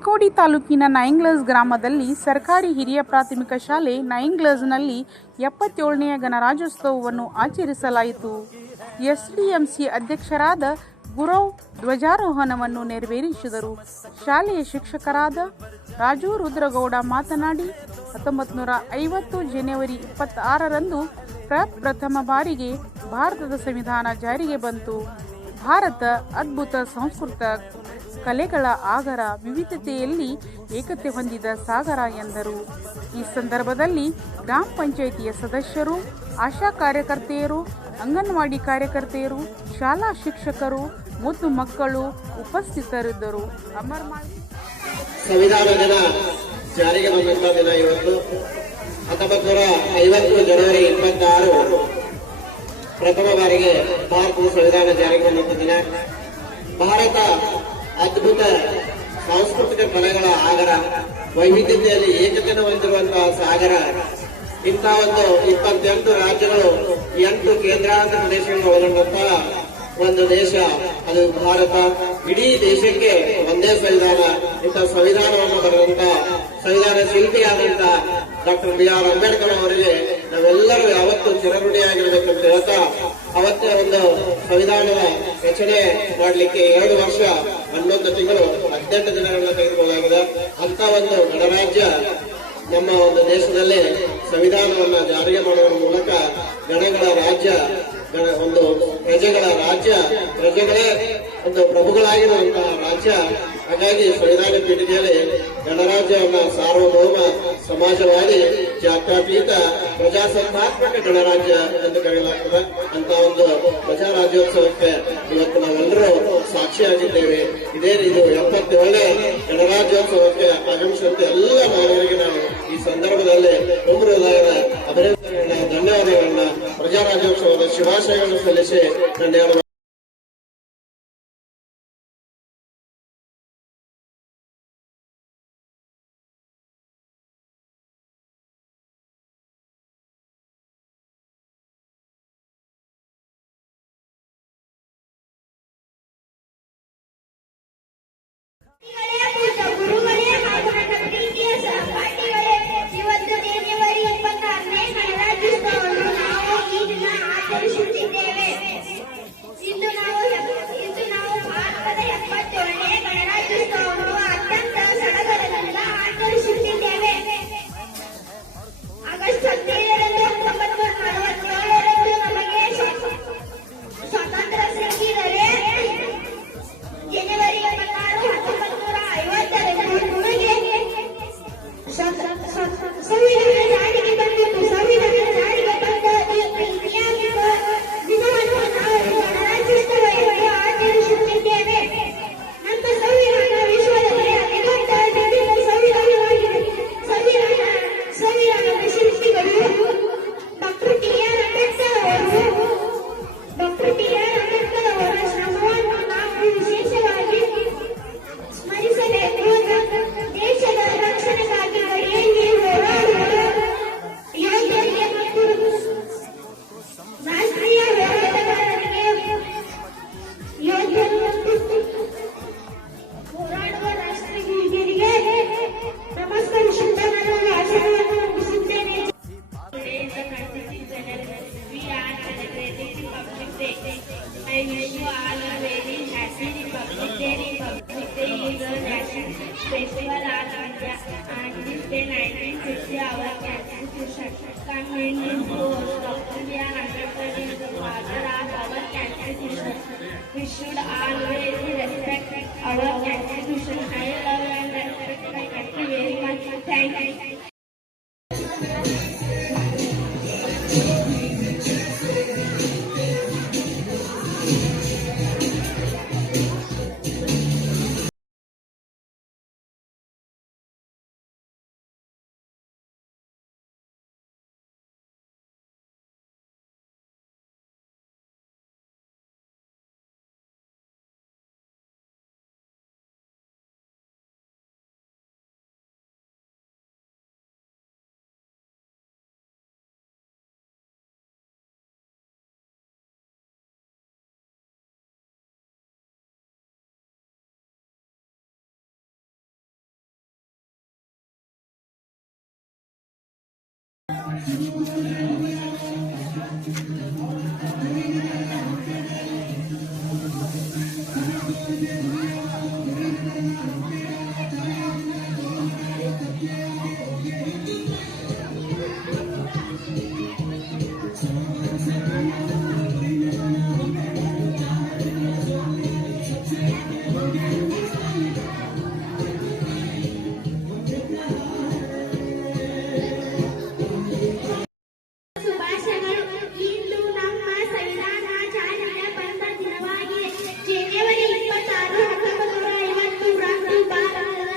ಚಿಕ್ಕೋಡಿ ತಾಲೂಕಿನ ನೈಂಗ್ಲಸ್ ಗ್ರಾಮದಲ್ಲಿ ಸರ್ಕಾರಿ ಹಿರಿಯ ಪ್ರಾಥಮಿಕ ಶಾಲೆ ನೈಂಗ್ಲಸ್ನಲ್ಲಿ 77ನೇ ಗಣರಾಜ್ಯೋತ್ಸವವನ್ನು ಆಚರಿಸಲಾಯಿತು. ಎಸ್ಡಿಎಂಸಿ ಅಧ್ಯಕ್ಷರಾದ ಗುರವ್ ಧ್ವಜಾರೋಹಣವನ್ನು ನೆರವೇರಿಸಿದರು. ಶಾಲೆಯ ಶಿಕ್ಷಕರಾದ ರಾಜು ರುದ್ರಗೌಡ ಮಾತನಾಡಿ, 1950 ಜನವರಿ 26ರಂದು ಪ್ರಪ್ರಥಮ ಬಾರಿಗೆ ಭಾರತದ ಸಂವಿಧಾನ ಜಾರಿಗೆ ಬಂತು. ಭಾರತ ಅದ್ಭುತ ಸಂಸ್ಕೃತ ಕಲೆಗಳ ಆಗರ, ವಿವಿಧತೆಯಲ್ಲಿ ಏಕತೆ ಹೊಂದಿದ ಸಾಗರ ಎಂದರು. ಈ ಸಂದರ್ಭದಲ್ಲಿ ಗ್ರಾಮ ಪಂಚಾಯಿತಿಯ ಸದಸ್ಯರು, ಆಶಾ ಕಾರ್ಯಕರ್ತೆಯರು, ಅಂಗನವಾಡಿ ಕಾರ್ಯಕರ್ತೆಯರು, ಶಾಲಾ ಶಿಕ್ಷಕರು ಮತ್ತು ಮಕ್ಕಳು ಉಪಸ್ಥಿತರಿದ್ದರು. ಸಂವಿಧಾನ ದಿನ ಜಾರಿಗೆ ಬಂದಂತ ದಿನ ಇವತ್ತು 1950 ಜನವರಿ 26 ಪ್ರಥಮ ಬಾರಿಗೆ ಭಾರತದ ಸಂವಿಧಾನ ಜಾರಿಗೆ ಬಂದಂತ ದಿನ. ಭಾರತ ಅದ್ಭುತ ಸಾಂಸ್ಕೃತಿಕ ಕಲೆಗಳ ಆಗರ, ವೈವಿಧ್ಯತೆಯಲ್ಲಿ ಏಕತೆಯನ್ನು ಹೊಂದಿರುವಂತಹ ಸಾಗರ. ಇಂಥ ಒಂದು 28 ರಾಜ್ಯಗಳು, 8 ಕೇಂದ್ರಾಡಳಿತ ಪ್ರದೇಶಗಳನ್ನು ಒಳಗೊಂಡಂತಹ ಒಂದು ದೇಶ ಅದು ಭಾರತ. ಇಡೀ ದೇಶಕ್ಕೆ ಒಂದೇ ಸಂವಿಧಾನ. ಇಂಥ ಸಂವಿಧಾನವನ್ನು ಬರೆದಂತ ಸಂವಿಧಾನ ಶಿಲ್ಪಿಯಾದಂತ ಡಾಕ್ಟರ್ ಬಿ.ಆರ್. ಅಂಬೇಡ್ಕರ್ ಅವರಿಗೆ ನಾವೆಲ್ಲರೂ ಯಾವತ್ತೂ ಚಿರಋಣಿಯಾಗಿರ್ಬೇಕಂತ ಹೇಳ್ತಾ, ಅವತ್ತೇ ಒಂದು ಸಂವಿಧಾನದ ರಚನೆ ಮಾಡಲಿಕ್ಕೆ 2 ವರ್ಷ 11 ತಿಂಗಳು 18 ದಿನಗಳನ್ನ ತೆಗೆದುಕೊಳ್ಳಲಾಗಿದೆ. ಅಂತ ಒಂದು ಗಣರಾಜ್ಯ ನಮ್ಮ ಒಂದು ದೇಶದಲ್ಲಿ ಸಂವಿಧಾನವನ್ನ ಜಾರಿಗೆ ಮಾಡುವ ಮೂಲಕ ಗಣಗಳ ರಾಜ್ಯ, ಒಂದು ಪ್ರಜೆಗಳ ರಾಜ್ಯ, ಪ್ರಜೆಗಳೇ ಒಂದು ಪ್ರಭುಗಳಾಗಿರುವಂತಹ ರಾಜ್ಯ. ಹಾಗಾಗಿ ಸಂವಿಧಾನ ಪೀಠಿಕೆಯಲ್ಲಿ ಗಣರಾಜ್ಯವನ್ನ ಸಾರ್ವಭೌಮ, ಸಮಾಜವಾದಿ, ಜಾತ್ಯತೀತ, ಪ್ರಜಾಸತ್ತಾತ್ಮಕ ಗಣರಾಜ್ಯ ಎಂದು ಕರೆಯಲಾಗ್ತದೆ. ಅಂತ ಒಂದು ಪ್ರಜಾರಾಜ್ಯೋತ್ಸವಕ್ಕೆ ಇವತ್ತು ನಾವೆಲ್ಲರೂ ಸಾಕ್ಷಿಯಾಗಿದ್ದೇವೆ. ಇದೇ ರೀತಿ 77ನೇ ಗಣರಾಜ್ಯೋತ್ಸವಕ್ಕೆ ಆಗಮಿಸಿದಂತೆ ಎಲ್ಲ ನಾಗರಿಕರಿಗೆ ನಾವು ಈ ಸಂದರ್ಭದಲ್ಲಿ ಹೃದಯದ ಅಭಿನಂದನೆಗಳನ್ನ, ಧನ್ಯವಾದಗಳನ್ನ, ಪ್ರಜಾರಾಜ್ಯೋತ್ಸವದ ಶುಭಾಶಯಗಳನ್ನು ಸಲ್ಲಿಸಿ ಧನ್ಯವಾದ. ಇವತ್ತು ಜನವರಿ 26ನೇ ಗಣರಾಜ್ಯೋತ್ಸವವನ್ನು ನಾವು ಈ ದಿನ ಆಚರಿಸುತ್ತಿದ್ದೇವೆ. ಇಂದು ನಾವು ಭಾರತದ 77ನೇ ಗಣರಾಜ್ಯೋತ್ಸವವನ್ನು ಅತ್ಯಂತ ಸಡಗರದಿಂದ ಆಚರಿಸುತ್ತಿದ್ದೇವೆ. ಆಗಸ್ಟ್ 17ರಂದು 1947ರಂದು ನಮಗೆ ಸ್ವಾತಂತ್ರ್ಯ ಸಿಕ್ಕಿದರೆ, ಜನವರಿ 26, 1950ರಂದು ನಮಗೆ ಸಂವಿಧಾನ ಜಾರಿಗೆ ಬಂದಿತ್ತು. ಸಂವಿಧಾನ ಜಾರಿಗೆ ಬಂದ ಐತಿಹಾಸಿಕ ದಿನವನ್ನು ನಾವು ಗಣರಾಜ್ಯೋತ್ಸವ ಎಂದು ಆಚರಿಸುತ್ತಿದ್ದೇವೆ. ನಮ್ಮ ಸಂವಿಧಾನ ವಿಶ್ವದಲ್ಲಿ ಅತಿದೊಡ್ಡ ಜಟಿಲ ಸಂವಿಧಾನವಾಗಿದೆ. ಸಂವಿಧಾನದ ಶಿಲ್ಪಿಗಳು ಡಾಕ್ಟರ್ ಟಿ.ಆರ್. ಅಂಬೇಡ್ಕರ್ ಅವರ ಶ್ರಮವನ್ನು ನಾವು ವಿಶೇಷವಾಗಿ ಸ್ಮರಿಸಬೇಕು. ದೇಶದ ರಕ್ಷಣೆಗಾಗಿ ಗಡಿಯಲ್ಲಿ ಹೋರಾಡುವ ಯೋಧರಿಗೆ ಮತ್ತು ರಾಷ್ಟ್ರೀಯ ಹೋರಾಟಗಾರರಿಗೆ ನಮಸ್ಕರಿಸುತ್ತಾ ನಾನು ಭಾಷಣವನ್ನು ಮುಗಿಸುತ್ತೇನೆ. I wish you all a very happy Republic Day. Republic Day is a national festival of India, and this day 1950 our Constitution convened into Dr. B.R. Ambedkar is the father of our Constitution. We should always respect our Constitution. I love and respect my country very much. Thank you. ಶುಭಾಶಯಗಳು. ಇಂದು ನಮ್ಮ ಸಂವಿಧಾನಾಚರಣೆಯ ಬಂದ ದಿನವಾಗಿದೆ. ಜನವರಿ 26, 1950 ರಂದು ಭಾರತದ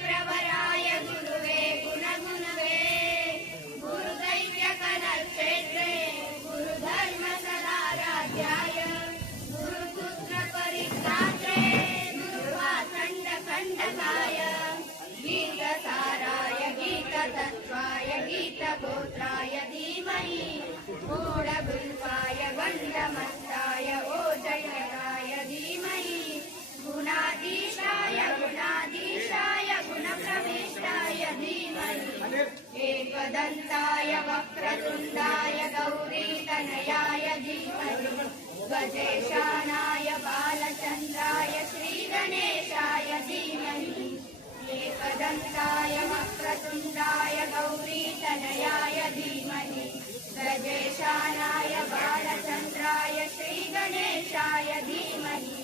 प्रवराय गुरुवे गुणगुणवे गुरुदैव्यकनक्षेत्रे गुरुधर्म सदा राज्याय गुरुपुत्र परित्रात्रे गुरुवाखण्डखण्डकाय गीतसाराय गीततत्त्वाय गीतगोत्राय धीमहि गूढगुल्पाय गण्डमस्ताय ओजयकाय धीमहि गुणाधीशाय गुणाधीशाय गुणप्रविष्टाय धीमहि एकदन्ताय वक्रतुण्डाय गौरीतनयाय धीमहि गजेशानाय बालचन्द्राय श्रीगणेशाय धीमहि एकदन्ताय वक्रतुण्डाय गौरीतनयाय धीमहि गजेशानाय बालचन्द्राय श्रीगणेशाय धीमहि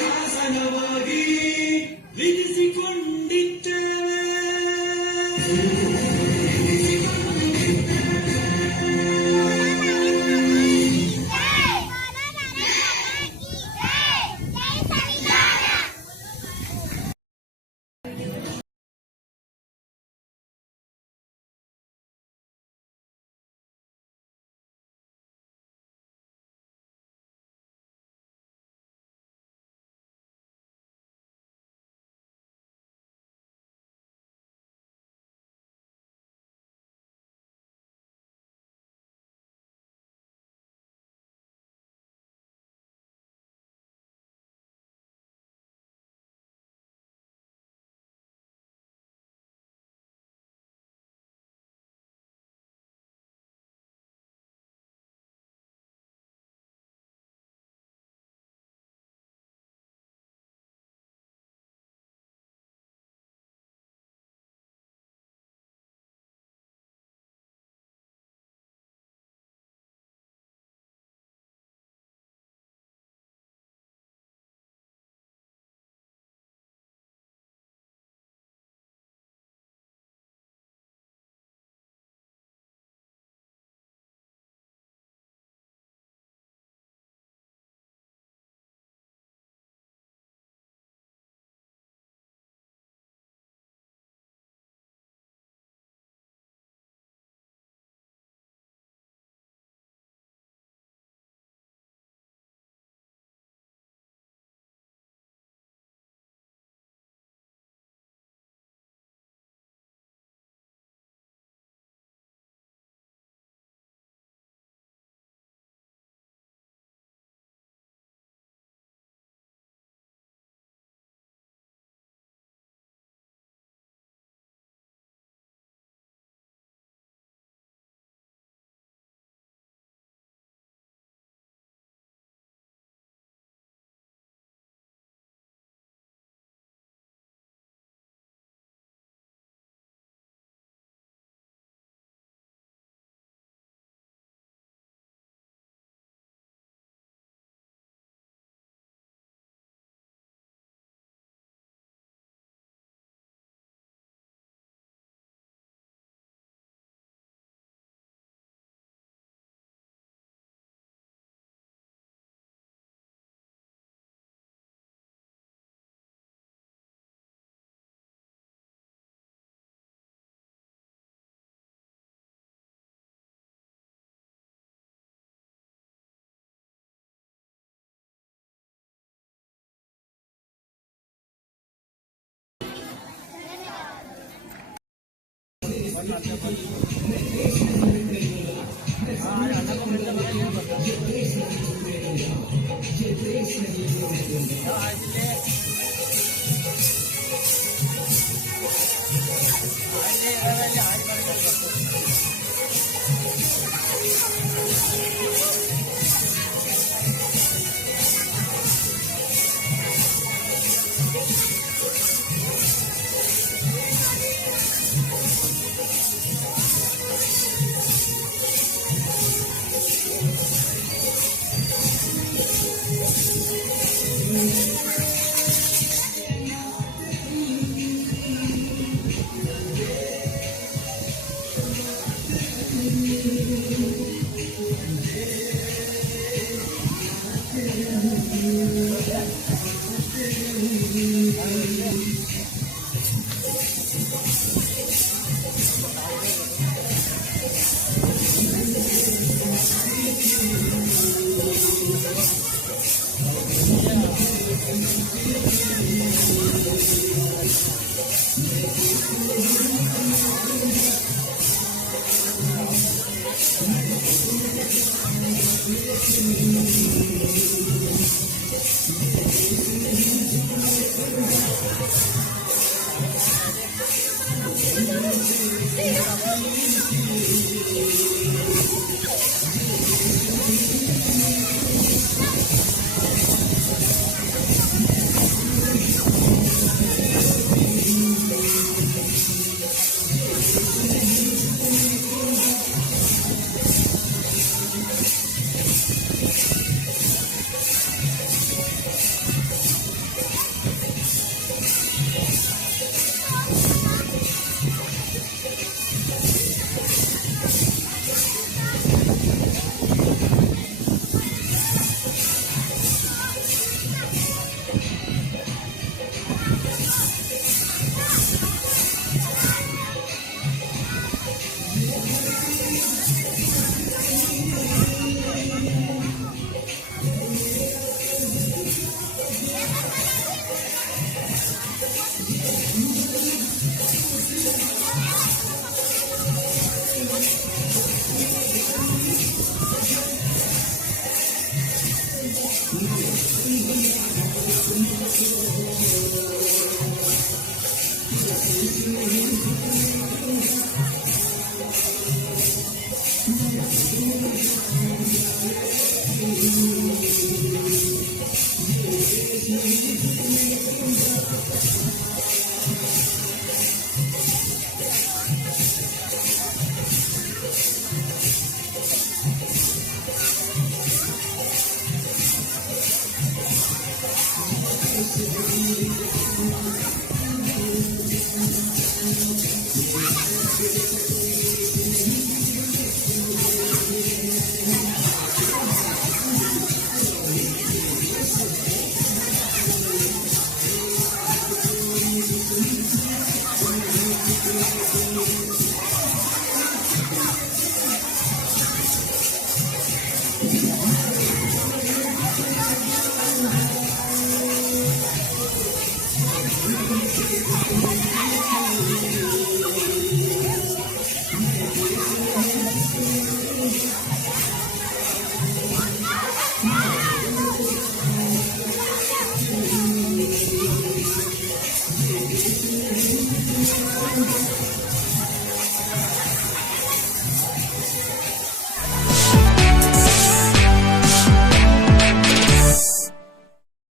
ಶಾಸನವಾಗಿ Thank you.